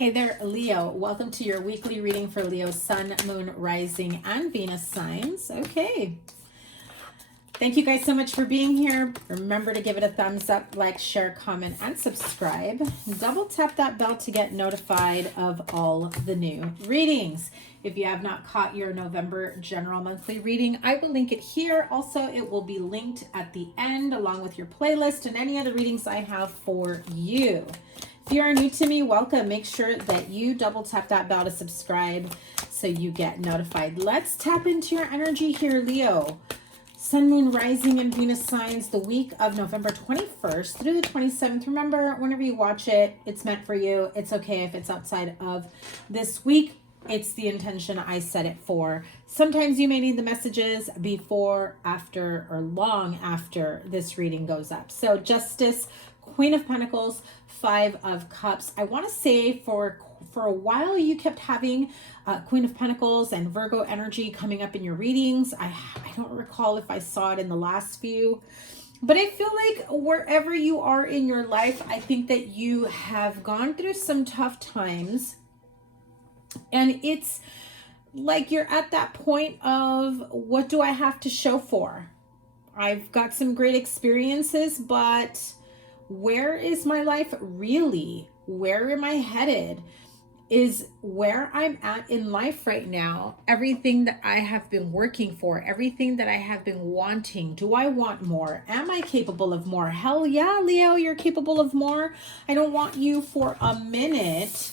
Hey there, Leo. Welcome to your weekly reading for Leo, Sun, Moon, Rising, and Venus signs. Okay. Thank you guys so much for being here. Remember to give it a thumbs up, like, share, comment, and subscribe. Double tap that bell to get notified of all the new readings. If you have not caught your November general monthly reading, I will link it here. Also, it will be linked at the end along with your playlist and any other readings I have for you. If you are new to me, welcome. Make sure that you double tap that bell to subscribe so you get notified. Let's tap into your energy here, Leo. Sun, Moon, Rising, and Venus signs the week of November 21st through the 27th. Remember, whenever you watch it, it's meant for you. It's okay if it's outside of this week. It's the intention I set it for. Sometimes you may need the messages before, after, or long after this reading goes up. So Justice, Queen of Pentacles, Five of Cups. I want to say for a while you kept having Queen of Pentacles and Virgo energy coming up in your readings. I don't recall if I saw it in the last few, but I feel like wherever you are in your life, I think that you have gone through some tough times, and it's like you're at that point of, what do I have to show for? I've got some great experiences, but where is my life really? Where am I headed? Is where I'm at in life right now, everything that I have been working for, everything that I have been wanting. Do I want more? Am I capable of more? Hell yeah, Leo, you're capable of more. I don't want you for a minute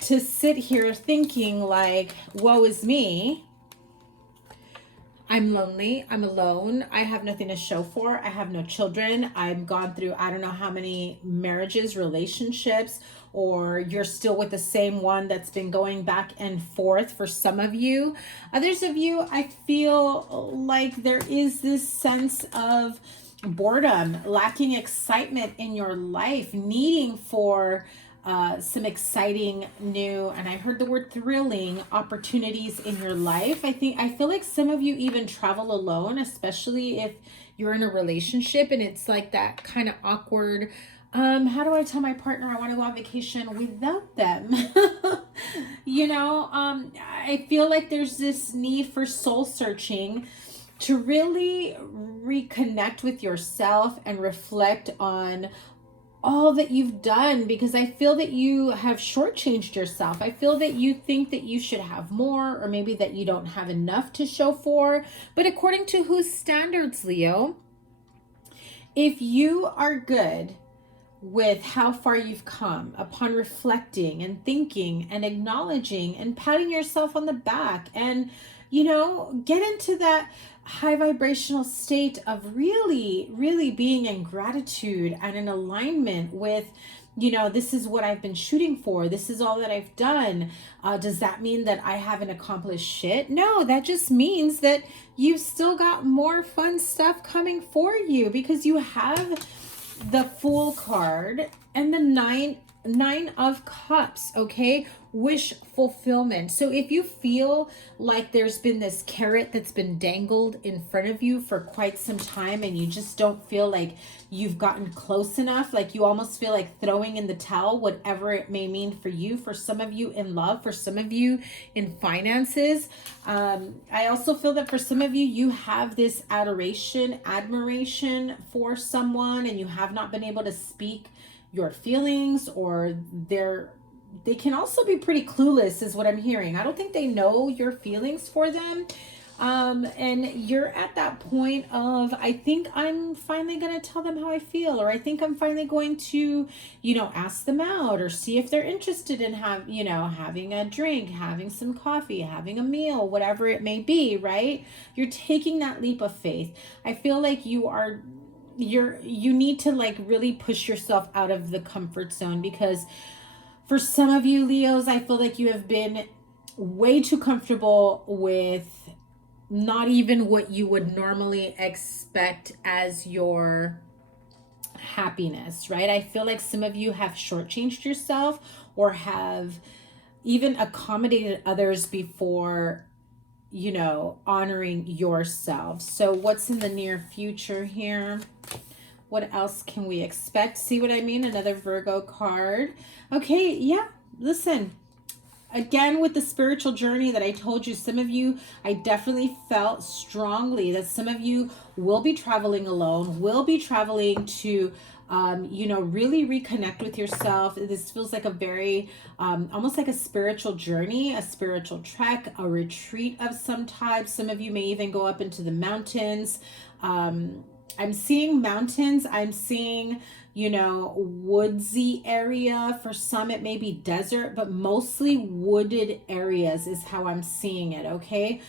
to sit here thinking like, woe is me. I'm lonely. I'm alone. I have nothing to show for. I have no children. I've gone through, I don't know how many marriages, relationships, or you're still with the same one that's been going back and forth for some of you. Others of you, I feel like there is this sense of boredom, lacking excitement in your life, needing for some exciting new, and I heard the word thrilling, opportunities in your life. I feel like some of you even travel alone, especially if you're in a relationship and it's like that kind of awkward, how do I tell my partner I want to go on vacation without them? You know, I feel like there's this need for soul searching to really reconnect with yourself and reflect on all that you've done, because I feel that you have shortchanged yourself. I feel that you think that you should have more, or maybe that you don't have enough to show for. But according to whose standards, Leo? If you are good with how far you've come, upon reflecting and thinking and acknowledging and patting yourself on the back, and, you know, get into that high vibrational state of really, really being in gratitude and in alignment with, you know, this is what I've been shooting for. This is all that I've done. Does that mean that I haven't accomplished shit? No, that just means that you've still got more fun stuff coming for you, because you have the Fool card and the Nine of Cups, okay? Wish fulfillment. So if you feel like there's been this carrot that's been dangled in front of you for quite some time, and you just don't feel like you've gotten close enough, like you almost feel like throwing in the towel, whatever it may mean for you, for some of you in love, for some of you in finances. I also feel that for some of you, you have this admiration for someone, and you have not been able to speak your feelings, or they can also be pretty clueless, is what I'm hearing. I don't think they know your feelings for them. And you're at that point of, I think I'm finally going to tell them how I feel, or I think I'm finally going to, you know, ask them out, or see if they're interested in having a drink, having some coffee, having a meal, whatever it may be, right? You're taking that leap of faith. I feel like you need to like really push yourself out of the comfort zone, because for some of you Leos, I feel like you have been way too comfortable with not even what you would normally expect as your happiness, right? I feel like some of you have shortchanged yourself, or have even accommodated others before, you know, honoring yourself. So what's in the near future here? What else can we expect? See what I mean? Another Virgo card. Okay, yeah. listen, again, with the spiritual journey that I told you, some of you, I definitely felt strongly that some of you will be traveling alone, will be traveling to, you know, really reconnect with yourself. This feels like a very, almost like a spiritual journey, a spiritual trek, a retreat of some type. Some of you may even go up into the mountains. I'm seeing mountains. I'm seeing, you know, woodsy area. For some, it may be desert, but mostly wooded areas is how I'm seeing it. Okay.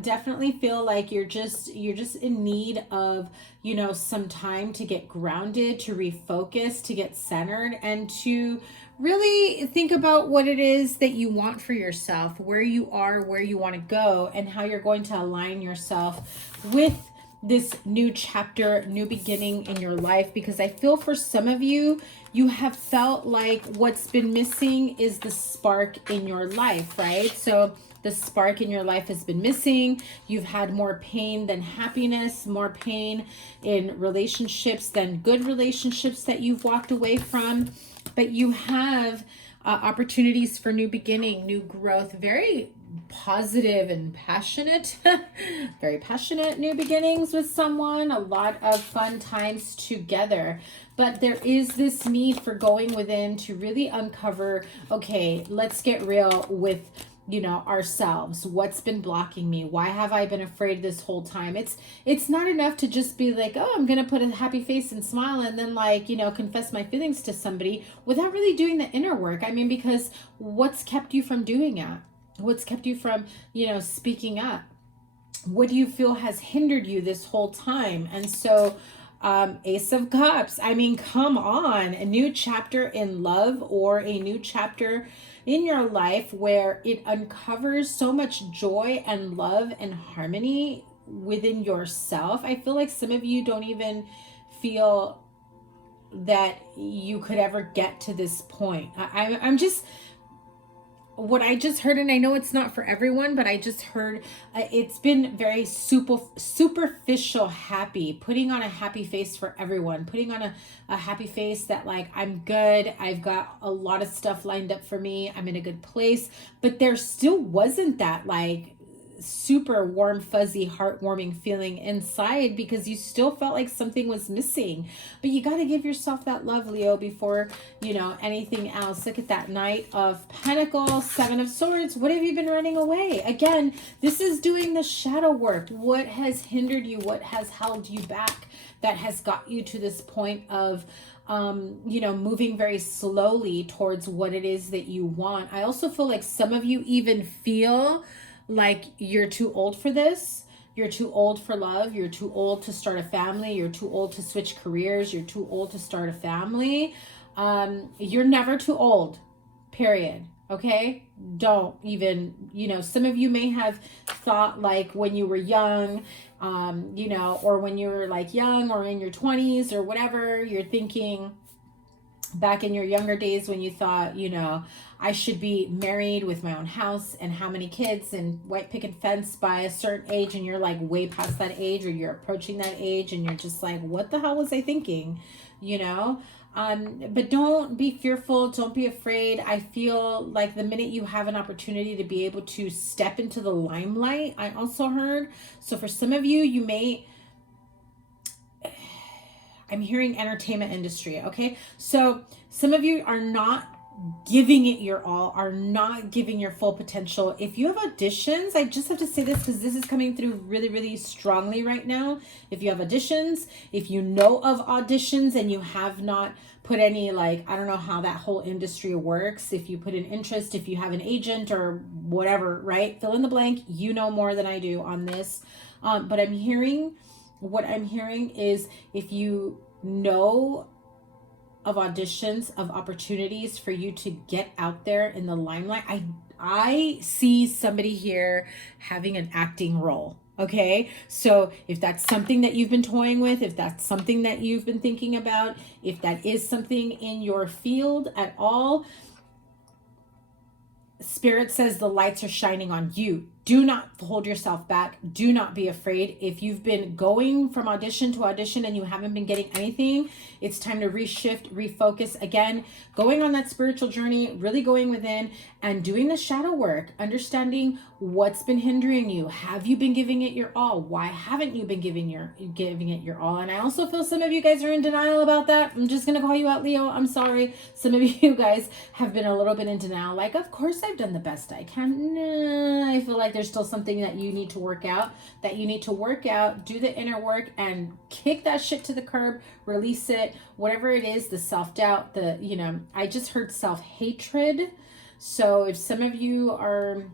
Definitely feel like you're just in need of, you know, some time to get grounded, to refocus, to get centered, and to really think about what it is that you want for yourself, where you are, where you want to go, and how you're going to align yourself with this new chapter, new beginning in your life. Because I feel for some of you, you have felt like what's been missing is the spark in your life, right? So the spark in your life has been missing. You've had more pain than happiness, more pain in relationships than good relationships that you've walked away from. But you have opportunities for new beginning, new growth, very positive and passionate, very passionate new beginnings with someone, a lot of fun times together. But there is this need for going within to really uncover, okay, let's get real with, you know, ourselves. What's been blocking me? Why have I been afraid this whole time? It's not enough to just be like, oh, I'm gonna put a happy face and smile and then, like, you know, confess my feelings to somebody without really doing the inner work. I mean, because what's kept you from doing it? What's kept you from, you know, speaking up? What do you feel has hindered you this whole time? And so Ace of Cups, I mean, come on, a new chapter in love, or a new chapter in your life where it uncovers so much joy and love and harmony within yourself. I feel like some of you don't even feel that you could ever get to this point. I'm just, what I just heard, and I know it's not for everyone, but I just heard it's been very superficial happy, putting on a happy face for everyone, putting on a happy face that, like, I'm good, I've got a lot of stuff lined up for me, I'm in a good place. But there still wasn't that, like, super warm, fuzzy, heartwarming feeling inside, because you still felt like something was missing. But you got to give yourself that love, Leo, before, you know, anything else. Look at that Knight of Pentacles, Seven of Swords. What have you been running away? Again, this is doing the shadow work. What has hindered you? What has held you back that has got you to this point of you know, moving very slowly towards what it is that you want? I also feel like some of you even feel like you're too old for this. You're too old for love. You're too old to start a family. You're too old to switch careers. You're too old to start a family. You're never too old, period. Okay? Don't even, you know, some of you may have thought, like, when you were young, you know, or when you were, like, young or in your 20s or whatever, you're thinking back in your younger days when you thought, you know, I should be married with my own house and how many kids and white picket fence by a certain age, and you're like way past that age, or you're approaching that age, and you're just like, what the hell was I thinking? You know? But don't be fearful. Don't be afraid. I feel like the minute you have an opportunity to be able to step into the limelight, I also heard. So for some of you, you may, I'm hearing entertainment industry. Okay. So some of you are not giving it your all, are not giving your full potential. If you have auditions, I just have to say this because this is coming through really, really strongly right now. If you have auditions, if you know of auditions and you have not put any, like, I don't know how that whole industry works. If you put an interest, if you have an agent or whatever, right? Fill in the blank. You know more than I do on this. But what I'm hearing is, if you know of auditions, of opportunities for you to get out there in the limelight, I see somebody here having an acting role. Okay, so if that's something that you've been toying with, if that's something that you've been thinking about, if that is something in your field at all, Spirit says the lights are shining on you. Do not hold yourself back. Do not be afraid. If you've been going from audition to audition and you haven't been getting anything, it's time to reshift, refocus again, going on that spiritual journey, really going within and doing the shadow work, understanding what's been hindering you. Have you been giving it your all? Why haven't you been giving it your all? And I also feel some of you guys are in denial about that. I'm just going to call you out, Leo. I'm sorry. Some of you guys have been a little bit in denial. Like, of course I've done the best I can. Nah, I feel like there's still something that you need to work out, do the inner work and kick that shit to the curb, release it, whatever it is, the self-doubt, I just heard self-hatred. So if some of you are,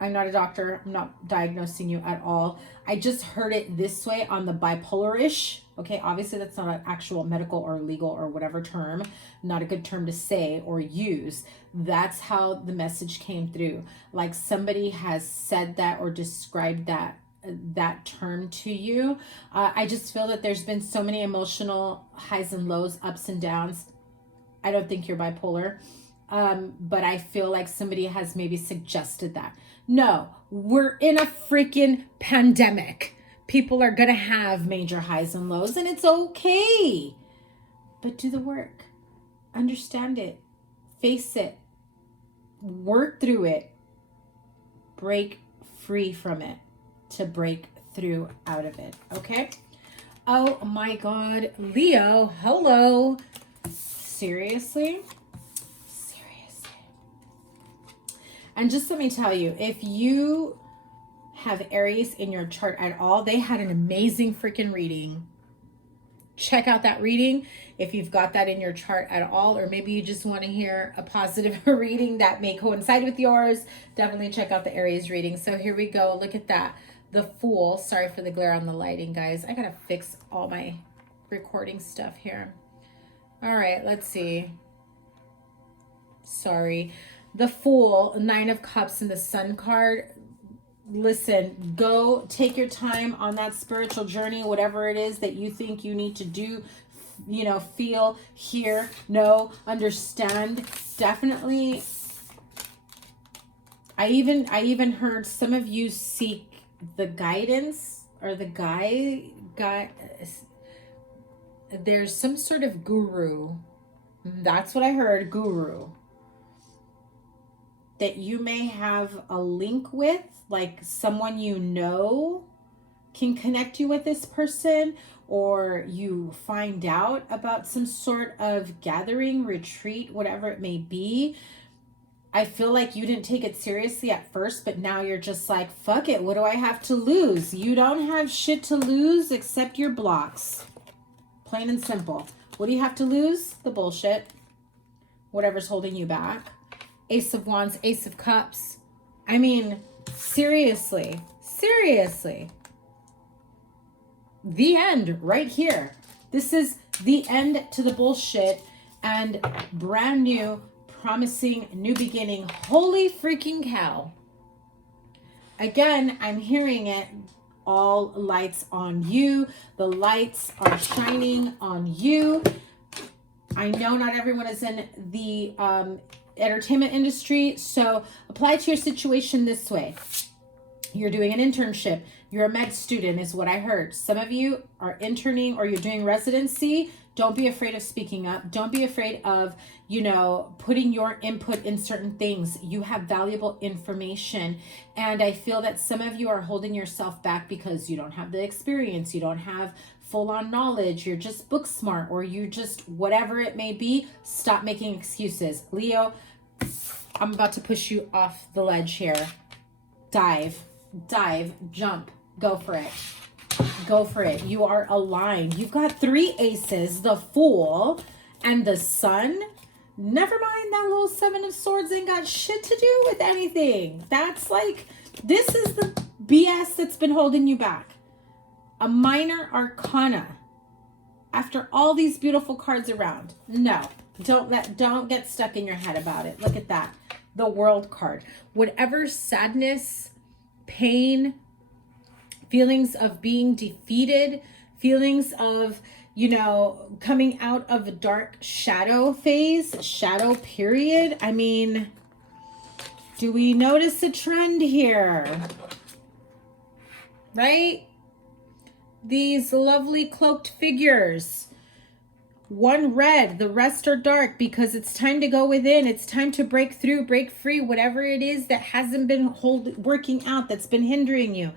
I'm not a doctor, I'm not diagnosing you at all. I just heard it this way on the bipolar-ish. Okay, obviously that's not an actual medical or legal or whatever term, not a good term to say or use. That's how the message came through. Like somebody has said that or described that term to you. I just feel that there's been so many emotional highs and lows, ups and downs. I don't think you're bipolar, but I feel like somebody has maybe suggested that. No, we're in a freaking pandemic. People are going to have major highs and lows, and it's okay. But do the work. Understand it. Face it. Work through it. Break free from it to break through out of it. Okay? Oh my God. Leo, hello. Seriously? And just let me tell you, if you have Aries in your chart at all, they had an amazing freaking reading. Check out that reading if you've got that in your chart at all, or maybe you just want to hear a positive reading that may coincide with yours. Definitely check out the Aries reading. So here we go. Look at that. The Fool. Sorry for the glare on the lighting, guys. I gotta fix all my recording stuff here. All right, let's see. Sorry. The Fool, Nine of Cups, and the Sun card. Listen, go take your time on that spiritual journey, whatever it is that you think you need to do, feel, hear, know, understand. Definitely. I even heard some of you seek the guidance or the guy. There's some sort of guru. That's what I heard, guru. That you may have a link with, like someone can connect you with this person, or you find out about some sort of gathering, retreat, whatever it may be. I feel like you didn't take it seriously at first, but now you're just like, fuck it, what do I have to lose? You don't have shit to lose except your blocks. Plain and simple. What do you have to lose? The bullshit. Whatever's holding you back. Ace of Wands, Ace of Cups. I mean, seriously. The end right here. This is the end to the bullshit and brand new, promising new beginning. Holy freaking cow. Again, I'm hearing it. All lights on you. The lights are shining on you. I know not everyone is in the entertainment industry, so apply to your situation this way. You're doing an internship. You're a med student is what I heard. Some of you are interning or you're doing residency. Don't be afraid of speaking up. Don't be afraid of, putting your input in certain things. You have valuable information. And I feel that some of you are holding yourself back because you don't have the experience. You don't have full-on knowledge. You're just book smart, or you just, whatever it may be, stop making excuses. Leo, I'm about to push you off the ledge here. Dive, jump, go for it. Go for it. You are aligned. You've got 3 aces, the Fool and the Sun. Never mind that little 7 of Swords ain't got shit to do with anything. That's like, this is the BS that's been holding you back. A minor arcana. After all these beautiful cards around. No, don't get stuck in your head about it. Look at that. The World card. Whatever sadness, pain, feelings of being defeated, feelings of, coming out of a dark shadow phase, shadow period. I mean, Do we notice a trend here? Right? These lovely cloaked figures. One red, the rest are dark, because it's time to go within. It's time to break through, break free, whatever it is that hasn't been working out, that's been hindering you.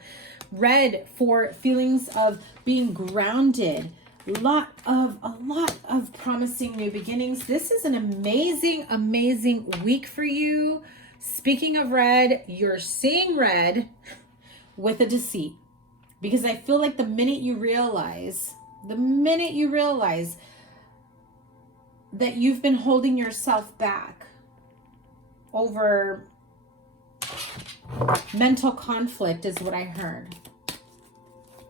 Red for feelings of being grounded. A lot of promising new beginnings. This is an amazing, amazing week for you. Speaking of red, you're seeing red with a deceit. Because I feel like the minute you realize that you've been holding yourself back over mental conflict is what I heard.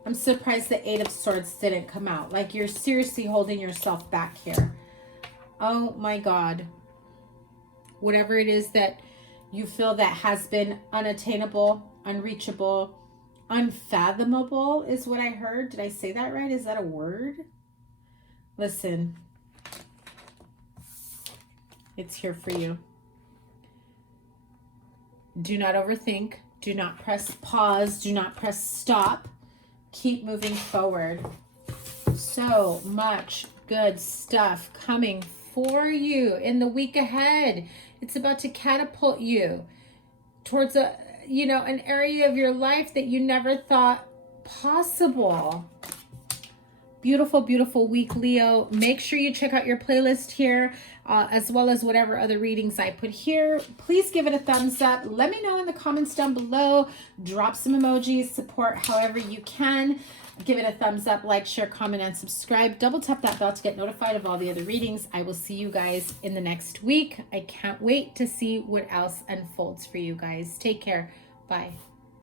I'm surprised the Eight of Swords didn't come out. Like, you're seriously holding yourself back here. Oh my God. Whatever it is that you feel that has been unattainable, unreachable, unfathomable is what I heard. Did I say that right? Is that a word? Listen. It's here for you. Do not overthink. Do not press pause. Do not press stop. Keep moving forward. So much good stuff coming for you in the week ahead. It's about to catapult you towards an area of your life that you never thought possible. Beautiful, beautiful week, Leo. Make sure you check out your playlist here, as well as whatever other readings I put here. Please give it a thumbs up. Let me know in the comments down below. Drop some emojis, support however you can. Give it a thumbs up, like, share, comment, and subscribe. Double tap that bell to get notified of all the other readings. I will see you guys in the next week. I can't wait to see what else unfolds for you guys. Take care. Bye.